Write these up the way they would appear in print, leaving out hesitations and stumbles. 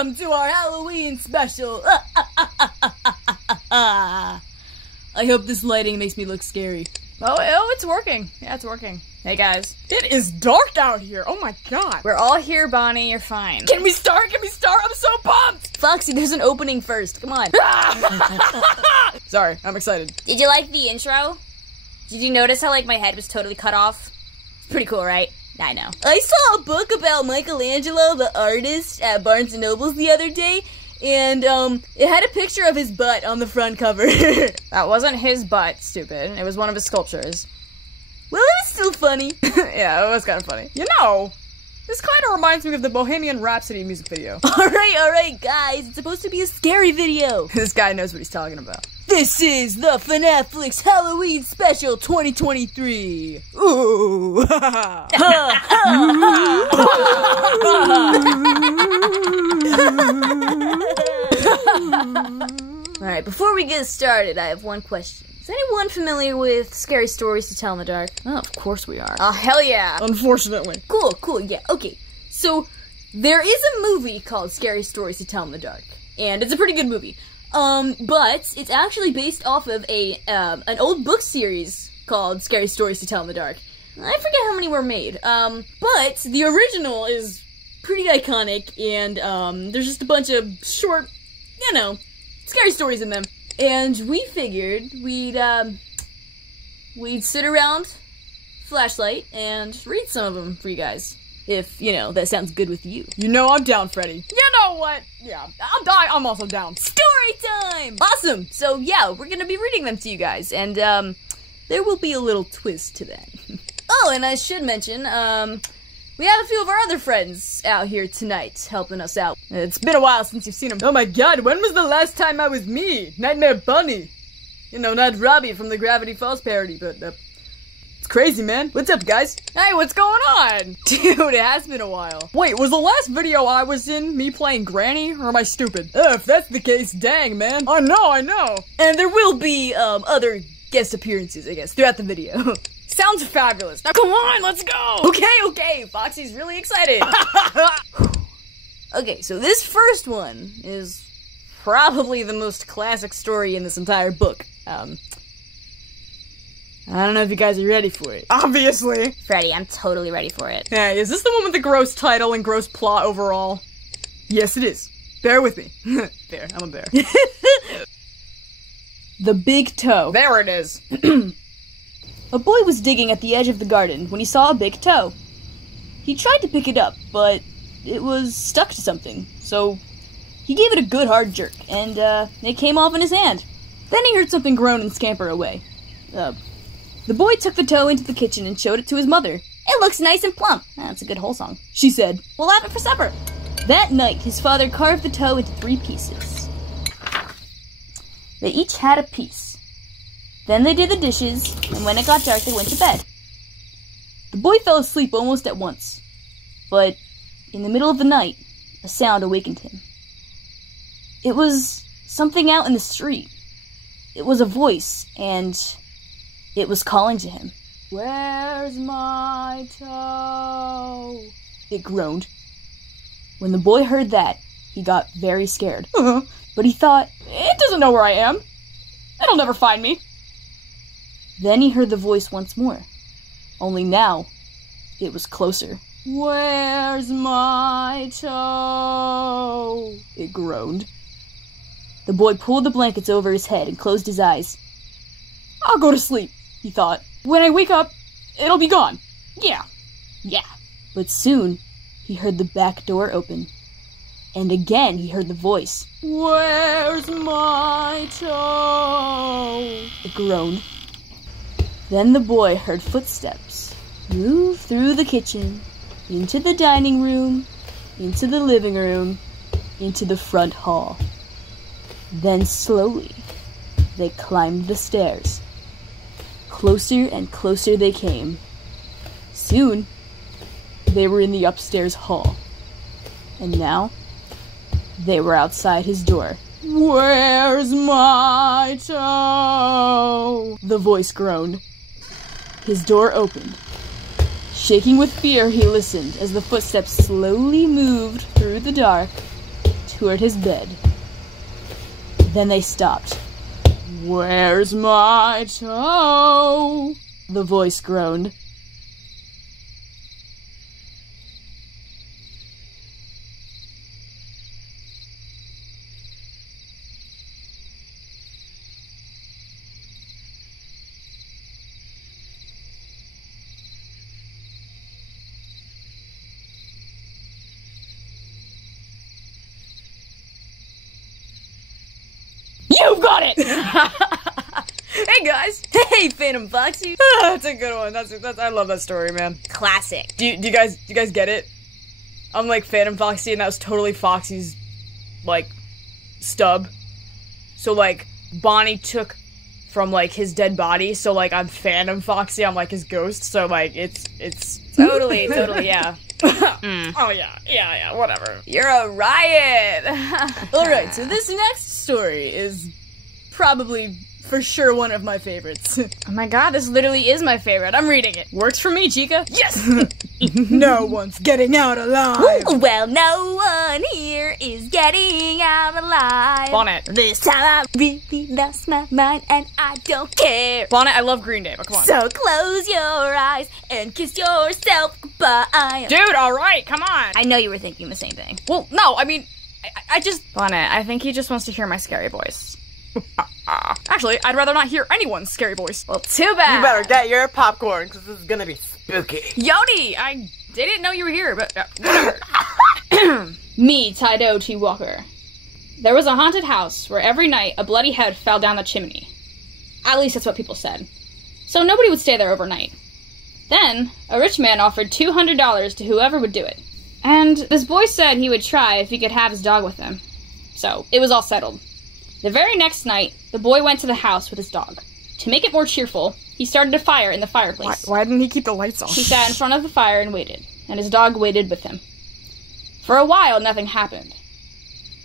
Welcome to our Halloween special. I hope this lighting makes me look scary. Oh, it's working. Yeah, it's working. Hey, guys. It is dark out here. Oh my god. We're all here, Bonnie. You're fine. Can we start? Can we start? I'm so pumped. Foxy, there's an opening first. Come on. Sorry, I'm excited. Did you like the intro? Did you notice how, like, my head was totally cut off? It's pretty cool, right? I know. I saw a book about Michelangelo, the artist, at Barnes & Noble's the other day, and, it had a picture of his butt on the front cover. That wasn't his butt, stupid. It was one of his sculptures. Well, it was still funny. Yeah, it was kind of funny. You know, this kind of reminds me of the Bohemian Rhapsody music video. Alright, guys. It's supposed to be a scary video. This guy knows what he's talking about. This is the FNaF Flix Halloween Special 2023. Ooh. Alright, before we get started, I have one question. Is anyone familiar with scary stories to tell in the dark? Oh, of course we are. Oh, hell yeah. Unfortunately. Cool, yeah, okay. So, there is a movie called Scary Stories to Tell in the Dark, and it's a pretty good movie. But it's actually based off of an old book series called Scary Stories to Tell in the Dark. I forget how many were made, but the original is pretty iconic, and, there's just a bunch of short, you know, scary stories in them. And we figured we'd sit around, flashlight, and read some of them for you guys. If, you know, that sounds good with you. You know I'm down, Freddy. You know what? Yeah, I'm also down. Story time! Awesome! So, yeah, we're gonna be reading them to you guys, and, there will be a little twist to that. Oh, and I should mention, we have a few of our other friends out here tonight helping us out. It's been a while since you've seen them. Oh my god, when was the last time I was me? Nightmare Bunny. You know, not Robbie from the Gravity Falls parody, but, it's crazy, man. What's up, guys? Hey, what's going on? Dude, it has been a while. Wait, was the last video I was in me playing Granny, or am I stupid? If that's the case, dang, man. I know. And there will be, other guest appearances, I guess, throughout the video. Sounds fabulous. Now come on, let's go. Okay, Foxy's really excited. Okay, so this first one is probably the most classic story in this entire book. I don't know if you guys are ready for it. Obviously. Freddy, I'm totally ready for it. Hey, is this the one with the gross title and gross plot overall? Yes, it is. Bear with me. Bear, I'm a bear. The Big Toe. There it is. A boy was digging at the edge of the garden when he saw a big toe. He tried to pick it up, but it was stuck to something, so he gave it a good hard jerk, and it came off in his hand. Then he heard something groan and scamper away. The boy took the toe into the kitchen and showed it to his mother. It looks nice and plump. That's a good whole song. She said, We'll have it for supper. That night, his father carved the toe into 3 pieces. They each had a piece. Then they did the dishes, and when it got dark, they went to bed. The boy fell asleep almost at once, but in the middle of the night, a sound awakened him. It was something out in the street. It was a voice, and it was calling to him. "Where's my toe?" It groaned. When the boy heard that, he got very scared. But he thought, It doesn't know where I am. It'll never find me. Then he heard the voice once more. Only now, it was closer. "Where's my toe?" It groaned. The boy pulled the blankets over his head and closed his eyes. I'll go to sleep, he thought. When I wake up, it'll be gone. Yeah. But soon, he heard the back door open. And again he heard the voice. "Where's my toe?" It groaned. Then the boy heard footsteps move through the kitchen, into the dining room, into the living room, into the front hall. Then slowly, they climbed the stairs. Closer and closer they came. Soon, they were in the upstairs hall. And now, they were outside his door. "Where's my toe?" the voice groaned. His door opened. Shaking with fear, he listened as the footsteps slowly moved through the dark toward his bed. Then they stopped. "Where's my toe?" the voice groaned. You've got it! Hey guys! Hey, Phantom Foxy! That's a good one. That's I love that story, man. Classic. Do you guys get it? I'm like Phantom Foxy, and that was totally Foxy's, like, stub. So like Bonnie took from like his dead body. So like I'm Phantom Foxy. I'm like his ghost. So like it's Totally, yeah. Oh yeah, whatever. You're a riot! Alright, so this next story is probably for sure one of my favorites. Oh my god, this literally is my favorite. I'm reading it. Works for me, Chica. Yes! No one's getting out alive! Well, no one here is getting out alive. Bonnette. This time I really lost my mind and I don't care. Bonnette, I love Green Day, but come on. So close your eyes and kiss yourself goodbye. Dude, alright, come on. I know you were thinking the same thing. Well, no, I mean, I just... Bonnette, I think he just wants to hear my scary voice. Actually, I'd rather not hear anyone's scary voice. Well, too bad. You better get your popcorn, because this is gonna be spooky. Yodi, I didn't know you were here, but whatever. Me, Tydo T. Walker. There was a haunted house where every night a bloody head fell down the chimney. At least that's what people said. So nobody would stay there overnight. Then, a rich man offered $200 to whoever would do it. And this boy said he would try if he could have his dog with him. So, it was all settled. The very next night, the boy went to the house with his dog. To make it more cheerful, he started a fire in the fireplace. Why didn't he keep the lights on? He sat in front of the fire and waited, and his dog waited with him. For a while, nothing happened.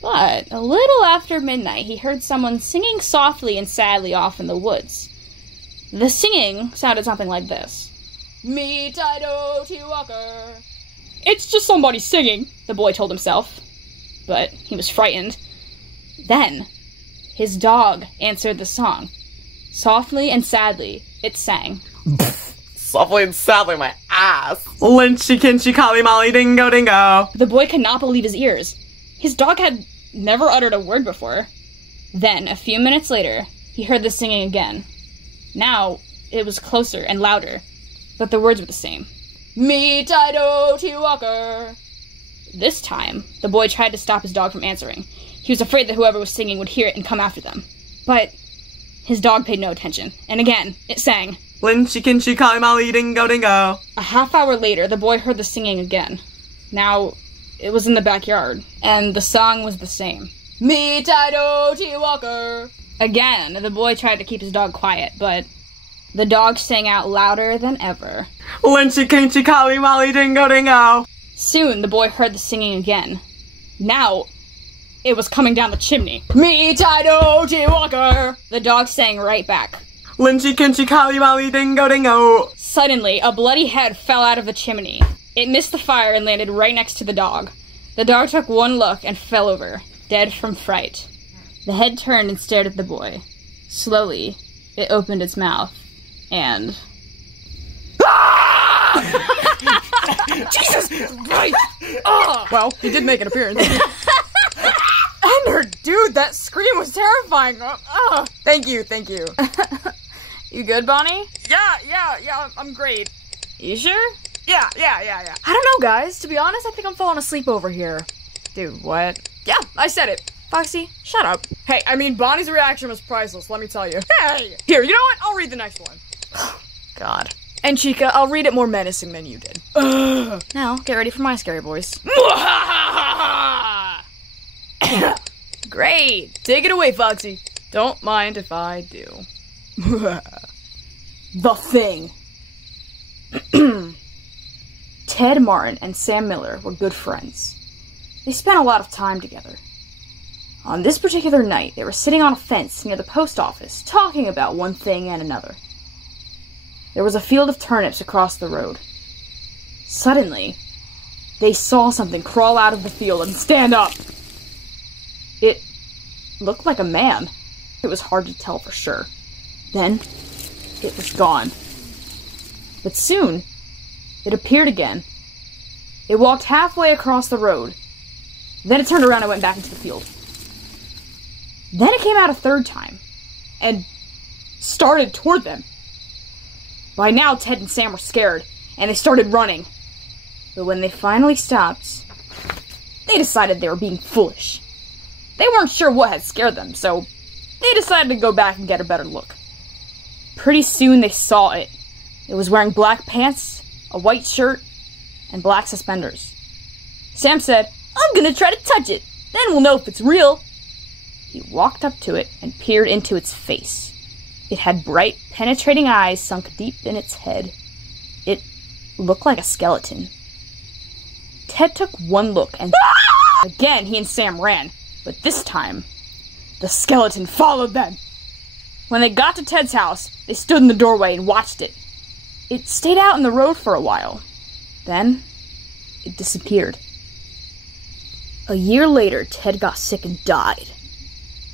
But a little after midnight, he heard someone singing softly and sadly off in the woods. The singing sounded something like this. Me, Tydo T. Walker. It's just somebody singing, the boy told himself. But he was frightened. Then, his dog answered the song. Softly and sadly, it sang. Softly and sadly, my ass. Lynchy, kinchy, colly, molly, dingo, dingo. The boy could not believe his ears. His dog had never uttered a word before. Then, a few minutes later, he heard the singing again. Now, it was closer and louder, but the words were the same. Me, Tydo T. Walker. This time, the boy tried to stop his dog from answering. He was afraid that whoever was singing would hear it and come after them. But his dog paid no attention, and again, it sang. Lynchy, kinchy, colly, molly, dingo, dingo. A half hour later, the boy heard the singing again. Now, it was in the backyard, and the song was the same. Me, Tydo T. Walker. Again, the boy tried to keep his dog quiet, but the dog sang out louder than ever. Lynchy, kinchy, colly, molly, dingo, dingo. Soon, the boy heard the singing again. Now, it was coming down the chimney. Me, Tydo T. Walker. The dog sang right back. Lynchy, kinchy, colly, molly, dingo, dingo. Suddenly, a bloody head fell out of the chimney. It missed the fire and landed right next to the dog. The dog took one look and fell over, dead from fright. The head turned and stared at the boy. Slowly, it opened its mouth, and... Jesus Christ! Oh. Well, he did make an appearance. And dude, that scream was terrifying. Oh. Thank you. You good, Bonnie? Yeah, I'm great. You sure? Yeah. I don't know, guys. To be honest, I think I'm falling asleep over here. Dude, what? Yeah, I said it. Foxy, shut up. Hey, I mean, Bonnie's reaction was priceless, let me tell you. Hey! Here, you know what? I'll read the next one. God. And Chica, I'll read it more menacing than you did. Now, get ready for my scary voice. Great! Take it away, Foxy. Don't mind if I do. The Thing. Ted Martin and Sam Miller were good friends. They spent a lot of time together. On this particular night, they were sitting on a fence near the post office, talking about one thing and another. There was a field of turnips across the road. Suddenly, they saw something crawl out of the field and stand up. It looked like a man. It was hard to tell for sure. Then, it was gone. But soon, it appeared again. It walked halfway across the road. Then it turned around and went back into the field. Then it came out a third time, and started toward them. By now, Ted and Sam were scared, and they started running. But when they finally stopped, they decided they were being foolish. They weren't sure what had scared them, so they decided to go back and get a better look. Pretty soon they saw it. It was wearing black pants, a white shirt, and black suspenders. Sam said, "I'm gonna try to touch it, then we'll know if it's real." He walked up to it and peered into its face. It had bright, penetrating eyes sunk deep in its head. It looked like a skeleton. Ted took one look and again he and Sam ran, but this time, the skeleton followed them. When they got to Ted's house, they stood in the doorway and watched it. It stayed out in the road for a while. Then, it disappeared. A year later, Ted got sick and died.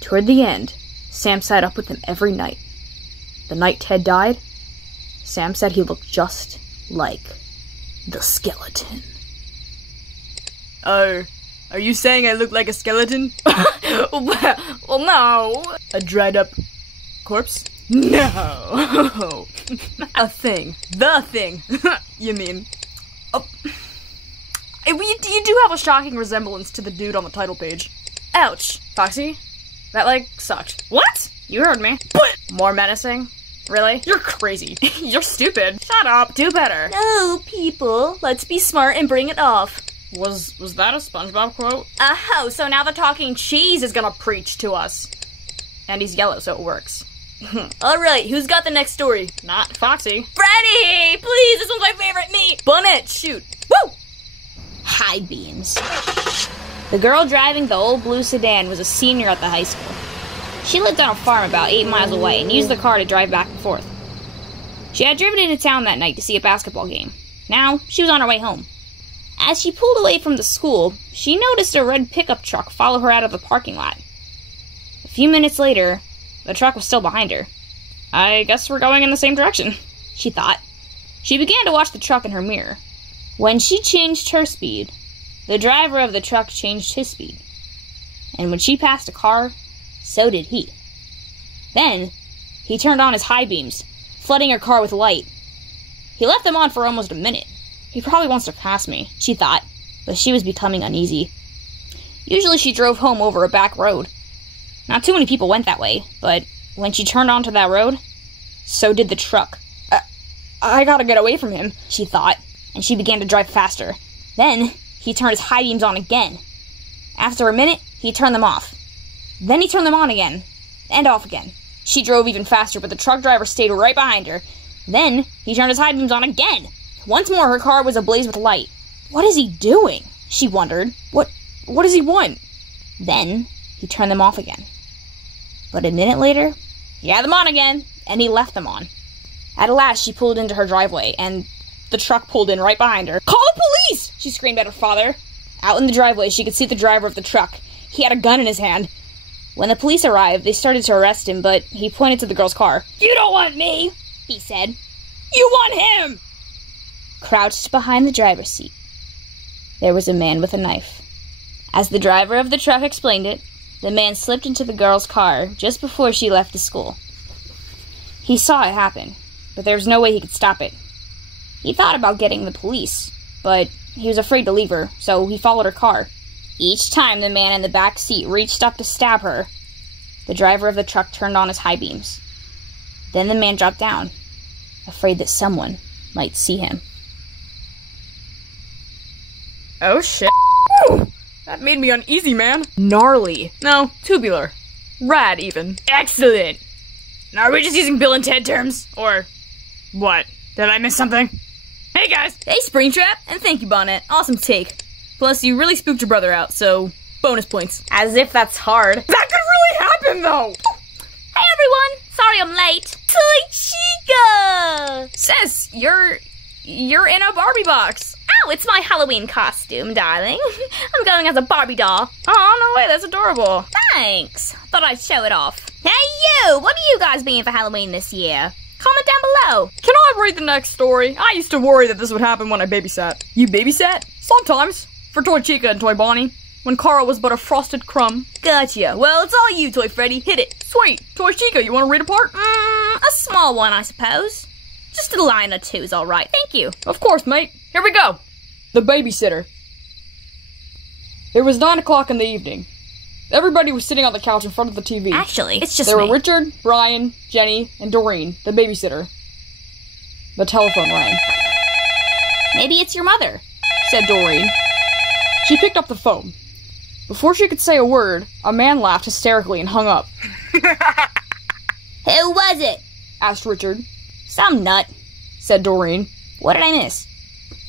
Toward the end, Sam sat up with him every night. The night Ted died, Sam said he looked just like the skeleton. Oh, are you saying I look like a skeleton? Well, no. A dried up corpse? No. A thing. The thing. You mean? Oh. You do have a shocking resemblance to the dude on the title page. Ouch. Foxy, that, sucked. What? You heard me. What? More menacing? Really? You're crazy. You're stupid. Shut up. Do better. No, people. Let's be smart and bring it off. Was that a SpongeBob quote? Oh, so now the talking cheese is gonna preach to us. And he's yellow, so it works. Alright, who's got the next story? Not Foxy. Freddy! Please, this one's my favorite meat! Bonnette, shoot. Woo! High beams. The girl driving the old blue sedan was a senior at the high school. She lived on a farm about 8 miles away and used the car to drive back and forth. She had driven into town that night to see a basketball game. Now, she was on her way home. As she pulled away from the school, she noticed a red pickup truck follow her out of the parking lot. A few minutes later, the truck was still behind her. I guess we're going in the same direction, she thought. She began to watch the truck in her mirror. When she changed her speed, the driver of the truck changed his speed. And when she passed a car, so did he. Then, he turned on his high beams, flooding her car with light. He left them on for almost a minute. He probably wants to pass me, she thought, but she was becoming uneasy. Usually she drove home over a back road. Not too many people went that way, but when she turned onto that road, so did the truck. I gotta get away from him, she thought, and she began to drive faster. Then, he turned his high beams on again. After a minute, he turned them off. Then he turned them on again, and off again. She drove even faster, but the truck driver stayed right behind her. Then, he turned his high beams on again. Once more, her car was ablaze with light. What is he doing? She wondered. What does he want? Then, he turned them off again. But a minute later, he had them on again, and he left them on. At last, she pulled into her driveway, and the truck pulled in right behind her. "Call the police!" she screamed at her father. Out in the driveway, she could see the driver of the truck. He had a gun in his hand. When the police arrived, they started to arrest him, but he pointed to the girl's car. "You don't want me," he said. "You want him!" Crouched behind the driver's seat, there was a man with a knife. As the driver of the truck explained it, the man slipped into the girl's car just before she left the school. He saw it happen, but there was no way he could stop it. He thought about getting the police, but he was afraid to leave her, so he followed her car. Each time the man in the back seat reached up to stab her, the driver of the truck turned on his high beams. Then the man dropped down, afraid that someone might see him. Oh shit. That made me uneasy, man. Gnarly. No, tubular. Rad, even. Excellent. Now are we just using Bill and Ted terms? Or what? Did I miss something? Hey guys! Hey, Springtrap, and thank you, Bonnette. Awesome take. Plus, you really spooked your brother out, so bonus points. As if that's hard. That could really happen, though! Hey, everyone! Sorry I'm late. Toy Chica! Sis, you're in a Barbie box. Oh, it's my Halloween costume, darling. I'm going as a Barbie doll. Oh, no way, that's adorable. Thanks. Thought I'd show it off. Hey, you! What are you guys being for Halloween this year? Comment down below. Can I read the next story? I used to worry that this would happen when I babysat. You babysat? Sometimes. For Toy Chica and Toy Bonnie. When Carl was but a frosted crumb. Gotcha. Well, it's all you, Toy Freddy. Hit it. Sweet. Toy Chica, you want to read a part? A small one, I suppose. Just a line or two's alright, thank you. Of course, mate. Here we go. The babysitter. It was 9 o'clock in the evening. Everybody was sitting on the couch in front of the TV. Actually, it's just There me. were Richard, Brian, Jenny, and Doreen, the babysitter. The telephone rang. Maybe it's your mother. Said Doreen. She picked up the phone. Before she could say a word, a man laughed hysterically and hung up. Who was it? Asked Richard. Some nut. Said Doreen. What did I miss?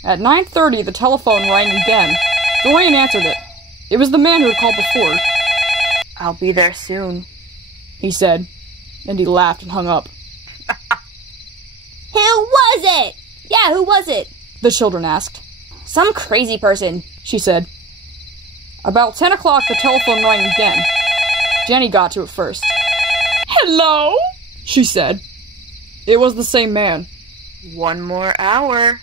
At 9:30, the telephone rang again. Doreen answered it. It was the man who had called before. I'll be there soon. He said, and he laughed and hung up. Who was it? Yeah, who was it? The children asked. Some crazy person. She said. About 10 o'clock, the telephone rang again. Jenny got to it first. Hello? She said. It was the same man. 1 more hour.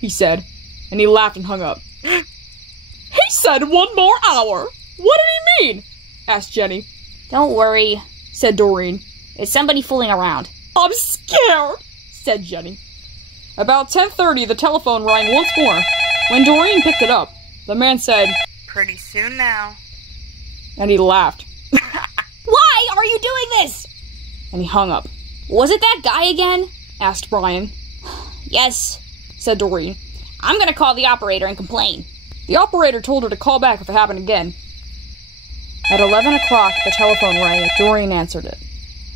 He said, and he laughed and hung up. He said 1 more hour? What did he mean? Asked Jenny. Don't worry, Said Doreen. it's somebody fooling around. I'm scared, said Jenny. About 10:30, the telephone rang once more. When Doreen picked it up, the man said, Pretty soon now. and he laughed, Why are you doing this? and he hung up. Was it that guy again? Asked Brian. Yes. Said Doreen. I'm gonna call the operator and complain. The operator told her to call back if it happened again. At 11 o'clock, the telephone rang and Doreen answered it.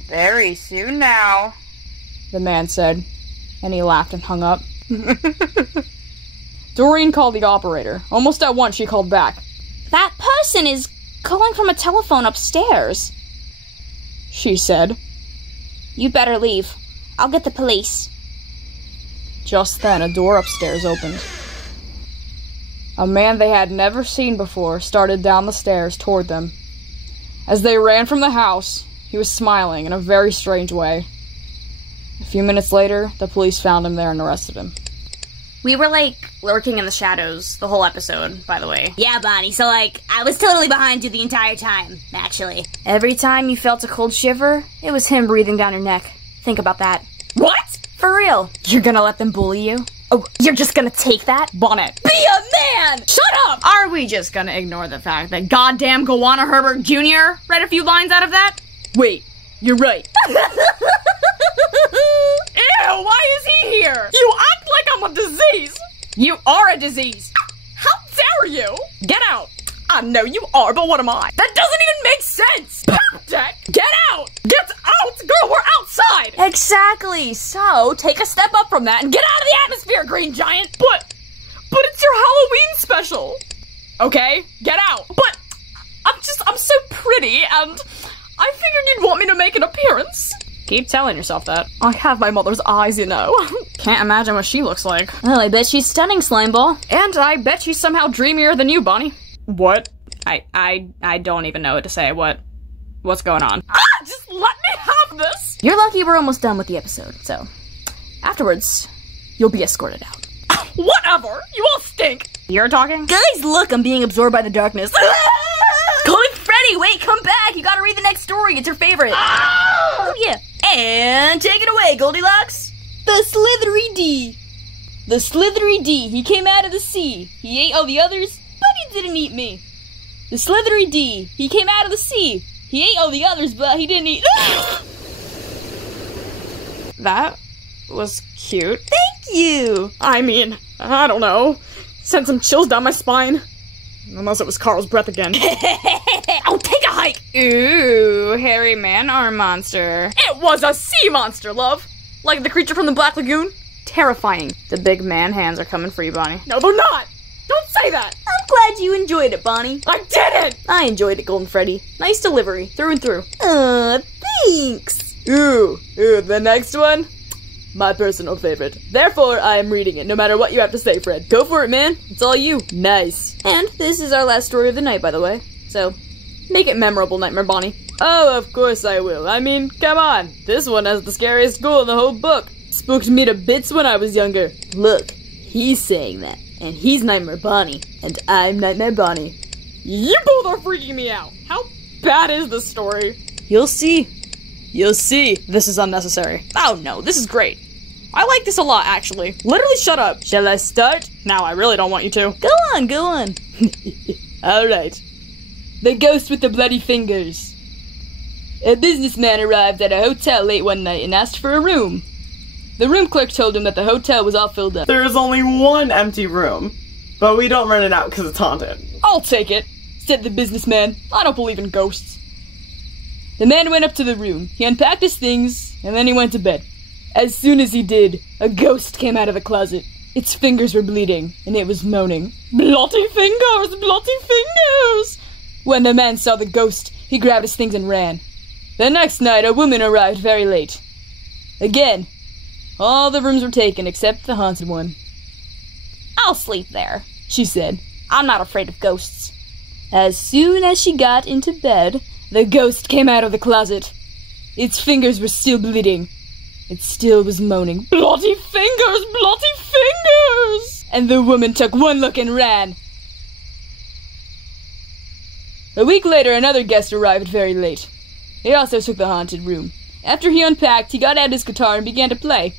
Very soon now. The man said, and he laughed and hung up. Doreen called the operator. Almost at once, she called back. That person is calling from a telephone upstairs. She said. You better leave. I'll get the police. Just then, a door upstairs opened. A man they had never seen before started down the stairs toward them. As they ran from the house, he was smiling in a very strange way. A few minutes later, the police found him there and arrested him. We were, lurking in the shadows the whole episode, by the way. Yeah, Bonnie, so, I was totally behind you the entire time, actually. Every time you felt a cold shiver, it was him breathing down your neck. Think about that. What? For real. You're gonna let them bully you? Oh, you're just gonna take that? Bonnette. Be a man! Shut up! Are we just gonna ignore the fact that goddamn Gowanna Herbert Jr. read a few lines out of that? Wait, you're right. Ew, why is he here? You act like I'm a disease! You are a disease! How dare you! Get out! I know you are, but what am I? That doesn't even make sense! Jack, get out! Get out! Girl, we're outside! Exactly. So, take a step up from that and get out of the atmosphere, Green Giant! But it's your Halloween special! Okay, get out! But I'm so pretty, and I figured you'd want me to make an appearance. Keep telling yourself that. I have my mother's eyes, you know. Can't imagine what she looks like. Well, I bet she's stunning, Slimeball. And I bet she's somehow dreamier than you, Bonnie. What? I don't even know what to say. What's going on? Just let me have this! You're lucky we're almost done with the episode, so afterwards, you'll be escorted out. Whatever! You all stink! You're talking? Guys, look, I'm being absorbed by the darkness. Calling Freddy, wait, come back! You gotta read the next story, it's your favorite. Oh, yeah. And take it away, Goldilocks. The slithery D. The slithery D. He came out of the sea. He ate all the others, but he didn't eat me. The slithery D. He came out of the sea. He ate all the others, but he didn't eat. That was cute. Thank you. I mean, I don't know. Sent some chills down my spine. Unless it was Carl's breath again. Oh, take a hike! Ooh, hairy man arm monster. It was a sea monster, love! Like the creature from the Black Lagoon. Terrifying. The big man hands are coming for you, Bonnie. No, they're not! Don't say that! I'm glad you enjoyed it, Bonnie. I didn't! I enjoyed it, Golden Freddy. Nice delivery, through and through. Thanks. Ooh, the next one? my personal favorite. Therefore, I am reading it, no matter what you have to say, Fred. Go for it, man. It's all you. Nice. And this is our last story of the night, by the way. So, make it memorable, Nightmare Bonnie. Oh, of course I will. I mean, come on. This one has the scariest ghoul in the whole book. Spooked me to bits when I was younger. Look, he's saying that. And he's Nightmare Bonnie. And I'm Nightmare Bonnie. You both are freaking me out. How bad is this story? You'll see. You'll see. This is unnecessary. Oh no, this is great. I like this a lot, actually. Literally, shut up. Shall I start? Now, I really don't want you to. Go on, go on. Alright. The Ghost with the Bloody Fingers. A businessman arrived at a hotel late one night and asked for a room. The room clerk told him that the hotel was all filled up. There is only one empty room, but we don't rent it out because it's haunted. I'll take it, said the businessman. I don't believe in ghosts. The man went up to the room. He unpacked his things, and then he went to bed. As soon as he did, a ghost came out of the closet. Its fingers were bleeding, and it was moaning. Bloody fingers! Bloody fingers! When the man saw the ghost, he grabbed his things and ran. The next night, a woman arrived very late. Again, all the rooms were taken except the haunted one. I'll sleep there, She said. I'm not afraid of ghosts. As soon as she got into bed, the ghost came out of the closet. Its fingers were still bleeding. It still was moaning, bloody fingers, bloody fingers! And the woman took one look and ran. A week later, another guest arrived very late. He also took the haunted room. After he unpacked, he got out his guitar and began to play.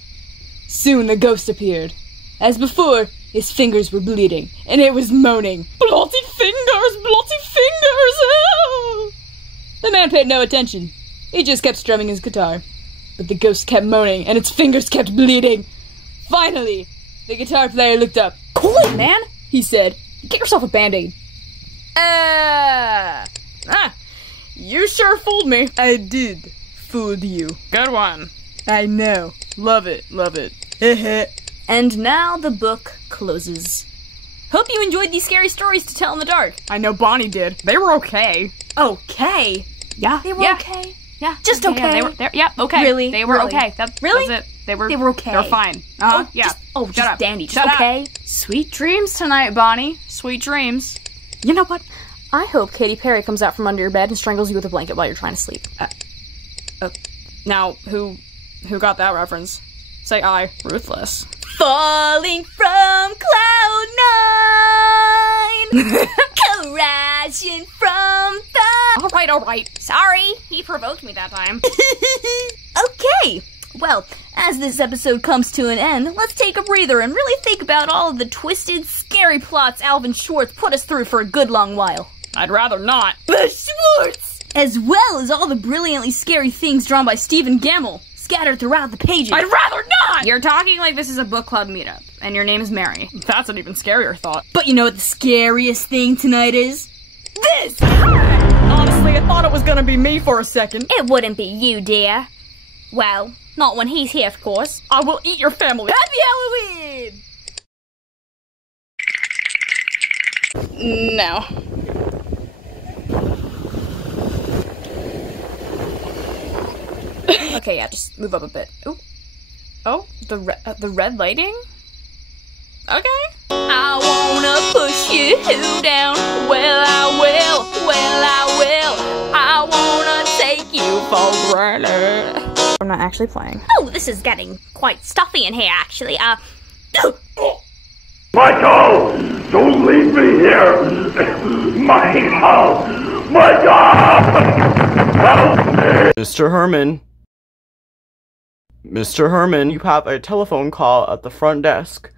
Soon the ghost appeared. As before, his fingers were bleeding, and it was moaning, bloody fingers, bloody fingers! Oh! The man paid no attention. He just kept strumming his guitar. But the ghost kept moaning, and its fingers kept bleeding. Finally, the guitar player looked up. Cool it, man, He said, get yourself a Band-Aid. You sure fooled me. I did. Fooled you. Good one. I know. Love it, love it. And now the book closes. Hope you enjoyed these scary stories to tell in the dark. I know Bonnie did. They were okay. Okay. Yeah. They were okay. Yeah. Just Yeah, okay. They were okay. Really? They were Really? okay. That Really? was it. They were okay. They were fine. Yeah. Just up. dandy. Just Shut okay. up. Sweet dreams tonight, Bonnie. Sweet dreams. You know what? I hope Katy Perry comes out from under your bed and strangles you with a blanket while you're trying to sleep. Now, who got that reference? Say I. Ruthless. Falling from cloud nine, crashing from the... All right. Sorry, he provoked me that time. Okay, well, as this episode comes to an end, let's take a breather and really think about all of the twisted, scary plots Alvin Schwartz put us through for a good long while. I'd rather not. Schwartz! As well as all the brilliantly scary things drawn by Stephen Gamble, scattered throughout the pages. I'd rather not! You're talking like this is a book club meetup, and your name is Mary. That's an even scarier thought. But you know what the scariest thing tonight is? This! Honestly, I thought it was gonna be me for a second. It wouldn't be you, dear. Well, not when he's here, of course. I will eat your family. Happy Halloween! No. Okay, yeah, just move up a bit. Ooh. Oh, the red lighting? Okay. I wanna push you down. Well, I will. I wanna take you for granted. I'm not actually playing. Oh, this is getting quite stuffy in here, actually. Michael! Don't leave me here! Michael! Help me! Mr. Herman. Mr. Herman, you have a telephone call at the front desk.